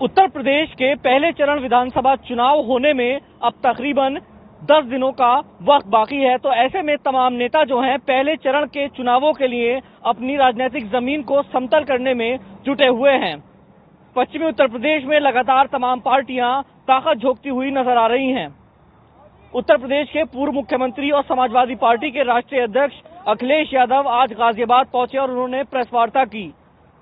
उत्तर प्रदेश के पहले चरण विधानसभा चुनाव होने में अब तकरीबन 10 दिनों का वक्त बाकी है। तो ऐसे में तमाम नेता जो हैं पहले चरण के चुनावों के लिए अपनी राजनीतिक जमीन को समतल करने में जुटे हुए हैं। पश्चिमी उत्तर प्रदेश में लगातार तमाम पार्टियां ताकत झोंकती हुई नजर आ रही हैं। उत्तर प्रदेश के पूर्व मुख्यमंत्री और समाजवादी पार्टी के राष्ट्रीय अध्यक्ष अखिलेश यादव आज गाजियाबाद पहुंचे और उन्होंने प्रेस वार्ता की।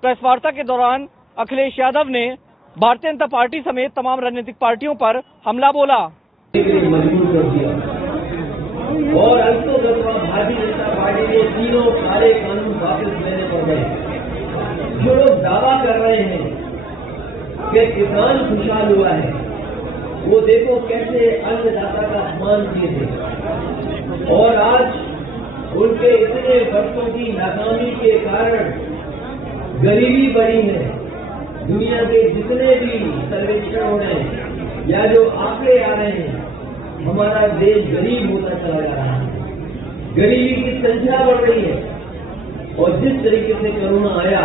प्रेस वार्ता के दौरान अखिलेश यादव ने भारतीय जनता पार्टी समेत तमाम राजनीतिक पार्टियों पर हमला बोला। मजबूर कर दिया और भारतीय जनता पार्टी के तीनों सारे कानून वापस लेने पड़ गए। जो लोग दावा कर रहे हैं कि किसान खुशहाल हुआ है, वो देखो कैसे अन्नदाता का अपमान किए थे और आज उनके इतने वर्षों की नाकामी के कारण गरीबी बढ़ी है। दुनिया के जितने भी सर्वेक्षण हो रहे हैं या जो आंकड़े आ रहे हैं, हमारा देश गरीब होता चला जा रहा है, गरीबी की संख्या बढ़ रही है। और जिस तरीके से कोरोना आया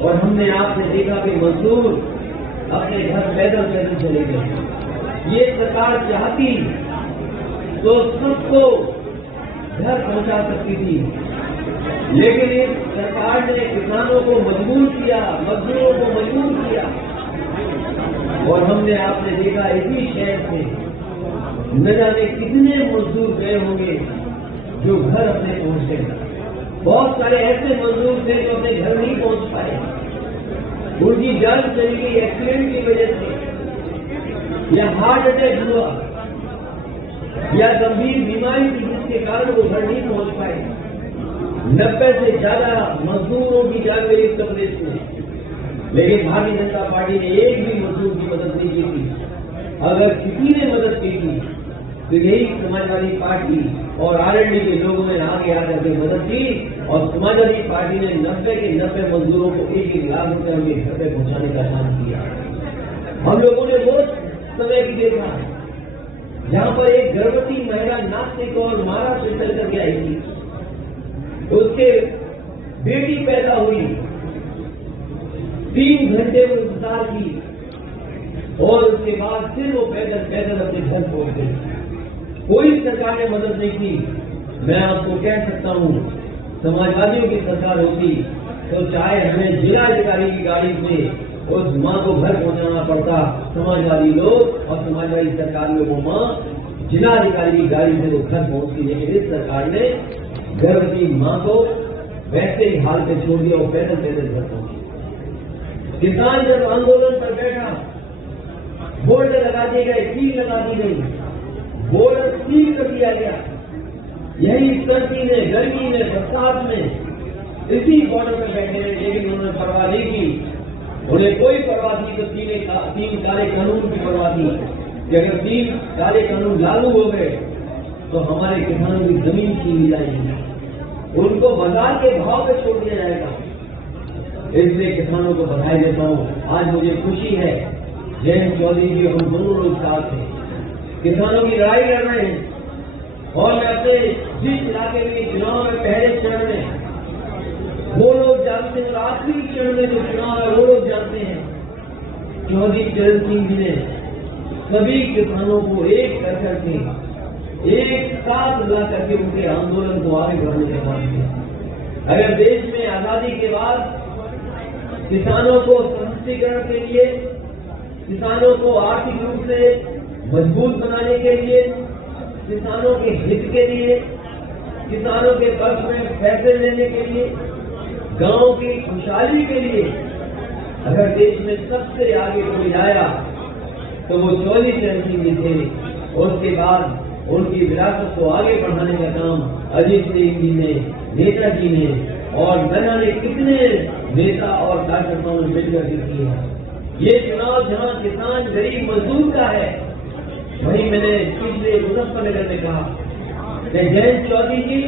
और हमने आपने देखा कि मजदूर अपने घर पैदल चले गए। ये सरकार चाहती तो सबको घर पहुंचा सकती थी, लेकिन इस सरकार ने किसानों को मजबूर किया, मजदूरों को मजबूर किया। और हमने आपने देखा इसी शहर से न जाने कितने मजदूर गए होंगे जो घर अपने पहुंचे। बहुत सारे ऐसे मजदूर थे जो अपने घर नहीं पहुंच पाए, उनकी जान चली गई एक्सीडेंट की वजह से, या हार्ट अटैक हुआ, या गंभीर बीमारी थी जिसके कारण वो घर नहीं पहुंच पाए। 90 से ज्यादा मजदूरों की जान गई उत्तर प्रदेश में, लेकिन भारतीय जनता पार्टी ने एक भी मजदूर की मदद नहीं की थी। अगर किसी ने मदद की थी तो यही समाजवादी पार्टी और आरएलडी के लोगों ने आगे आकर के मदद की और समाजवादी पार्टी ने 90 के 90 मजदूरों को 1-1 लाख रुपए उनके घर पे पहुंचाने का काम किया। हम लोगों ने वो समय भी देखा जहां पर एक गर्भवती महिला नासिक और महाराष्ट्र चल करके आई थी, उसके बेटी पैदा हुई, 3 घंटे में इंतजार की और उसके बाद फिर वो पैदल अपने घर पहुंच गई। कोई सरकार ने मदद नहीं की। मैं आपको कह सकता हूं, समाजवादियों की सरकार होती तो चाहे हमें जिला अधिकारी की गाड़ी से उस माँ को घर पहुंचाना पड़ता, समाजवादी लोग और समाजवादी सरकारियों को माँ जिला अधिकारी की गाड़ी से वो घर पहुंचती। लेकिन इस सरकार ने गर्भवती माँ को वैसे ही हाल पे छोड़ दिया और पैदल घर पहुंची। किसान जब आंदोलन पर बैठा, बोर्ड लगा दिए गए, सील लगा दी गई, बोर्ड सील कर दिया गया। यही सर्दी में, गर्मी में, बरसात में इसी बॉर्डर पर बैठे हुए, लेकिन उन्होंने परवाह नहीं की। उन्हें कोई परवाह नहीं तो 3 काले कानून की परवाह थी कि अगर 3 काले कानून लागू हो गए तो हमारे किसानों की जमीन छीन जाएगी, उनको बाजार के भाव पे छोड़ दिया जाएगा। इसलिए किसानों को बधाई देता हूँ। आज मुझे खुशी है, जयंत चौधरी जी हम दोनों लोग साथ हैं, किसानों की लड़ाई लड़ रहे हैं। और मैं अपने जिस इलाके में चुनाव में पहले चरण में वो लोग जानते हैं, आखिरी चरण में जो चुनाव है वो लोग जानते हैं, चौधरी चरण सिंह जी ने सभी किसानों को एक कर करके एक साथ मिला करके उनके आंदोलन को आगे बढ़ने का काम किया। अगर देश में आजादी के बाद किसानों को सशक्तिकरण के लिए, किसानों को आर्थिक रूप से मजबूत बनाने के लिए, किसानों के हित के लिए, किसानों के पक्ष में फैसले लेने के लिए, गांव की खुशहाली के लिए अगर देश में सबसे आगे कोई आया तो वो चौधरी चरण सिंह जी थे। उसके बाद उनकी विरासत को आगे बढ़ाने का काम अजीत सिंह जी ने, नेताजी ने और न जाने कितने नेता और कार्यकर्ताओं ने मिलकर किया। ये चुनाव जहां किसान गरीब मजदूर का है, वहीं मैंने पिछले मुजफ्फरनगर में कहा कि जयंत चौधरी जी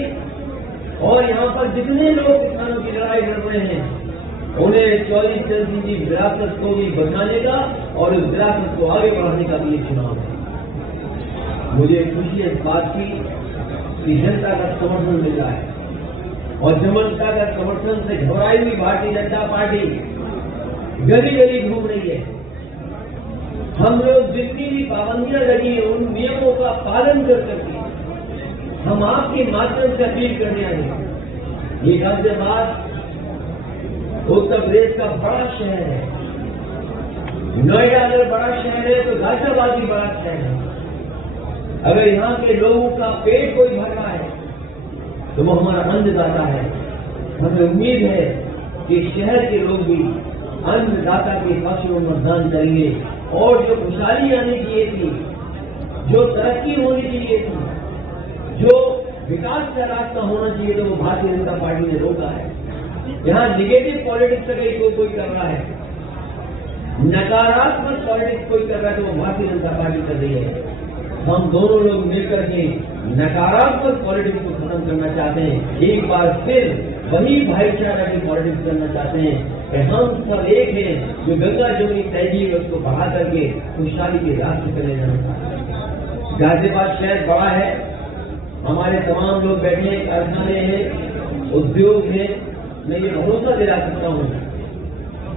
और यहाँ पर जितने लोग किसानों की लड़ाई लड़ रहे हैं, उन्हें चौधरी चरण सिंह जी विरासत को भी बचाने का और उस विरासत को आगे बढ़ाने का भी चुनाव है। मुझे खुशी है इस बात की कि जनता का समर्थन मिल रहा है और जनता का समर्थन से घबराई हुई भारतीय जनता पार्टी गली गली घूम रही है। हम लोग जितनी भी पाबंदियां लगी हैं उन नियमों का पालन कर सकते हैं। हम आपके माध्यम से अपील करने आए हैं। ये गाजियाबाद उत्तर प्रदेश का बड़ा शहर है। नोएडा अगर बड़ा शहर है तो गाजियाबाद भी बड़ा शहर है। अगर यहाँ के लोगों का पेट कोई भर रहा है तो वो हमारा अन्नदाता है। हमें उम्मीद है कि शहर के लोग भी अन्नदाता के पक्ष में मतदान करेंगे और जो खुशहाली आनी चाहिए थी, जो तरक्की होनी चाहिए थी, जो विकास का रास्ता होना चाहिए था, वो भारतीय जनता पार्टी ने रोका है। यहाँ निगेटिव पॉलिटिक्स अगर कोई कर रहा है, नकारात्मक पॉलिटिक्स कोई कर रहा है, तो वो भारतीय जनता पार्टी कर रही है। हम दोनों लोग मिलकर के नकारात्मक पॉलिटिक्स को खत्म करना चाहते हैं। एक बार फिर वही भाईचारा की पॉलिटिक्स करना चाहते हैं कि हम सब एक हैं। जो गंगा जमुनी तहजीब है उसको बढ़ा करके खुशहाली के रास्ते चले जाना। गाजियाबाद शहर बड़ा है, हमारे तमाम लोग बैठे हैं, कारखाने हैं, उद्योग हैं। मैं ये भरोसा दिला सकता हूँ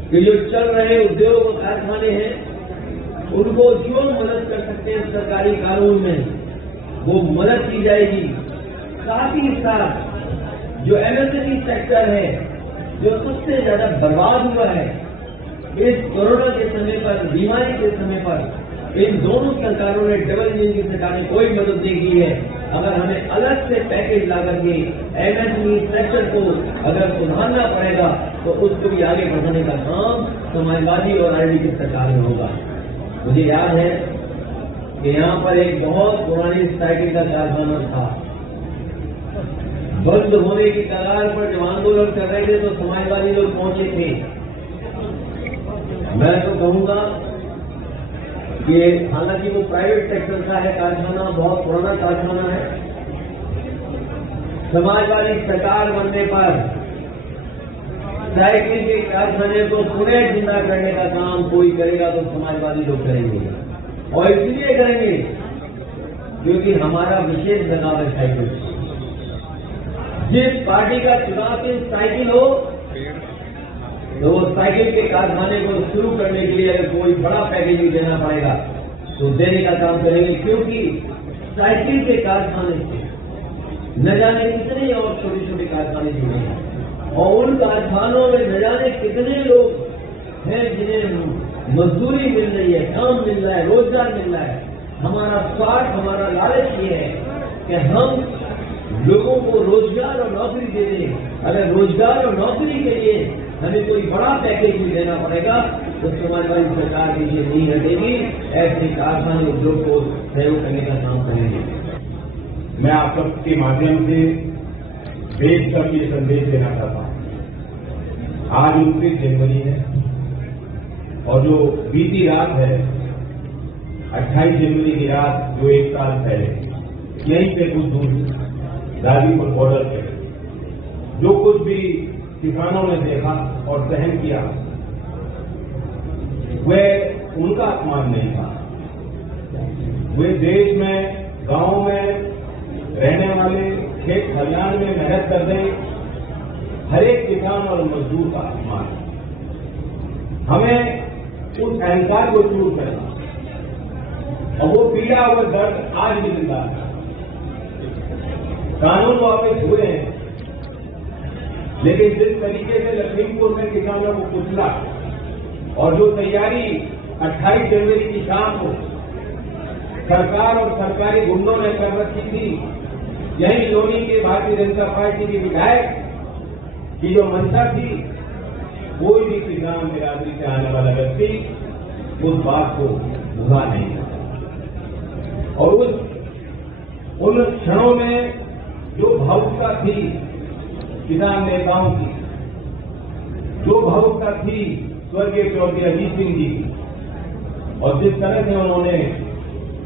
कि जो चल रहे उद्योग और कारखाने हैं उनको जो मदद कर सकते हैं सरकारी कानून में वो मदद की जाएगी। साथ ही साथ जो एमएसएमई सेक्टर है, जो सबसे ज्यादा बर्बाद हुआ है इस कोरोना के समय पर, बीमारी के समय पर, इन दोनों सरकारों ने, डबल इंजन की सरकार ने कोई मदद नहीं की है। अगर हमें अलग से पैकेज ला करके एमएसएमई सेक्टर को अगर सुधारना पड़ेगा तो उसको भी आगे बढ़ाने का काम समाजवादी और आरजेडी की सरकार में होगा। मुझे याद है कि यहाँ पर एक बहुत पुरानी साइकिल का कारखाना था। बंद होने की कगार पर जब आंदोलन कर रहे थे तो समाजवादी लोग पहुंचे थे। मैं तो कहूंगा कि हालांकि वो प्राइवेट सेक्टर का है कारखाना, बहुत पुराना कारखाना है। समाजवादी सरकार बनने पर साइकिल के कारखाने को पुनः जिंदा करने का काम कोई करेगा तो समाजवादी लोग करेंगे, और इसलिए करेंगे क्योंकि हमारा विशेष लगाव है साइकिल। जिस पार्टी का चुनाव चिन्ह साइकिल हो तो वो साइकिल के कारखाने को शुरू करने के लिए अगर कोई बड़ा पैकेज भी देना पड़ेगा तो देने का काम करेंगे, क्योंकि साइकिल के कारखाने से न जाने कितने और छोटे छोटे कारखाने जुड़े हैं, और उन कारखानों में न जाने कितने लोग हैं जिन्हें मजदूरी मिल रही है, काम मिल रहा है, रोजगार मिल रहा है। हमारा स्वार्थ, हमारा लालच ये है कि हम लोगों को रोजगार और नौकरी दे दें। अगर रोजगार और नौकरी के लिए हमें कोई बड़ा पैकेज भी देना पड़ेगा तो समाजवादी सरकार के लिए नहीं हटेगी। ऐसे कारखाने उद्योग को सहयोग करने का काम करेंगे। मैं आप सबके माध्यम से देश तक ये संदेश देना चाहता हूँ। आज 29 जनवरी है और जो बीती रात है 28 जनवरी की रात, जो एक साल पहले यहीं पे कुछ दूर गाजीपुर बॉर्डर पे जो कुछ भी किसानों ने देखा और सहन किया वह उनका अपमान नहीं था। वे देश में, गांव में रहने वाले, खेत खलिहान में मेहनत कर रहे हर एक किसान और मजदूर का अपमान। हमें उस अहंकार को दूर करना, और वो पीड़ा और दर्द आज भी जिंदा है। कानून वापस हुए हैं, लेकिन जिस तरीके से लखीमपुर में किसानों को कुचला और जो तैयारी 28 जनवरी की शाम को सरकार और सरकारी गुंडों ने कर रखी थी, यही लोनी के भारतीय जनता पार्टी के विधायक की जो मंशा थी, कोई भी किसान बिरादरी से आने वाला व्यक्ति उस बात को भूला नहीं था। और उन क्षणों में जो भावुकता थी किसान नेताओं की, जो भावुकता थी स्वर्गीय चौधरी अजीत सिंह जी की, और जिस तरह से उन्होंने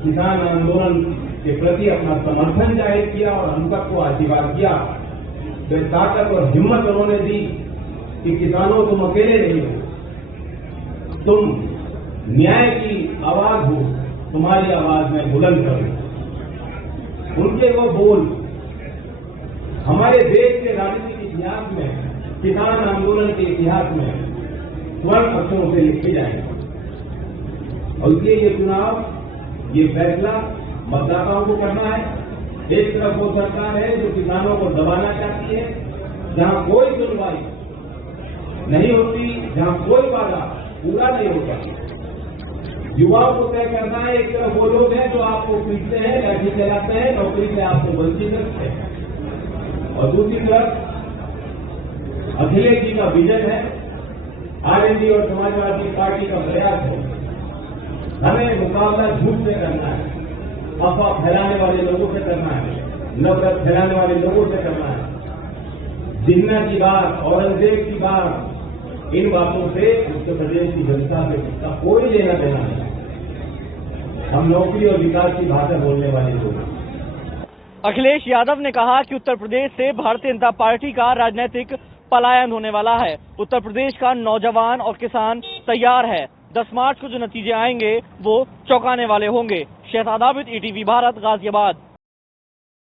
किसान आंदोलन के प्रति अपना समर्थन जाहिर किया और हम सबको आशीर्वाद किया, जो ताकत और हिम्मत उन्होंने दी कि किसानों तुम अकेले नहीं हो, तुम न्याय की आवाज हो, तुम्हारी आवाज में बुलंद करो। उनके वो बोल हमारे देश के राजनीतिक इतिहास में, किसान आंदोलन के इतिहास में स्वर्ण अक्षरों से लिखे जाएंगे। और इसलिए ये चुनाव, ये फैसला मतदाताओं को करना है। एक तरफ वो सरकार है जो किसानों को दबाना चाहती है, जहां कोई सुनवाई नहीं होती, जहां कोई वादा पूरा नहीं होता। युवाओं को तय करना है, एक तरफ वो लोग हैं जो आपको पीटते हैं, लाठी चलाते हैं, नौकरी से आपको वंचित रखते हैं, और दूसरी तरफ अखिलेश जी का विजन है, आरएलडी और समाजवादी पार्टी का प्रयास है। हमें मुकाबला झूठ से करना है, अफवाह फैलाने वाले लोगों से करना है, नफरत फैलाने वाले लोगों से करना है। जिन्ना की बात, औरंगजेब की बात, इन बातों से उत्तर प्रदेश की जनता से इसका कोई लेना देना नहीं। हम नौकरी और विकास की भाषा बोलने वाले लोग हैं। अखिलेश यादव ने कहा कि उत्तर प्रदेश से भारतीय जनता पार्टी का राजनीतिक पलायन होने वाला है। उत्तर प्रदेश का नौजवान और किसान तैयार है। 10 मार्च को जो नतीजे आएंगे वो चौंकाने वाले होंगे। शहजाद आबिद, ETV भारत, गाजियाबाद।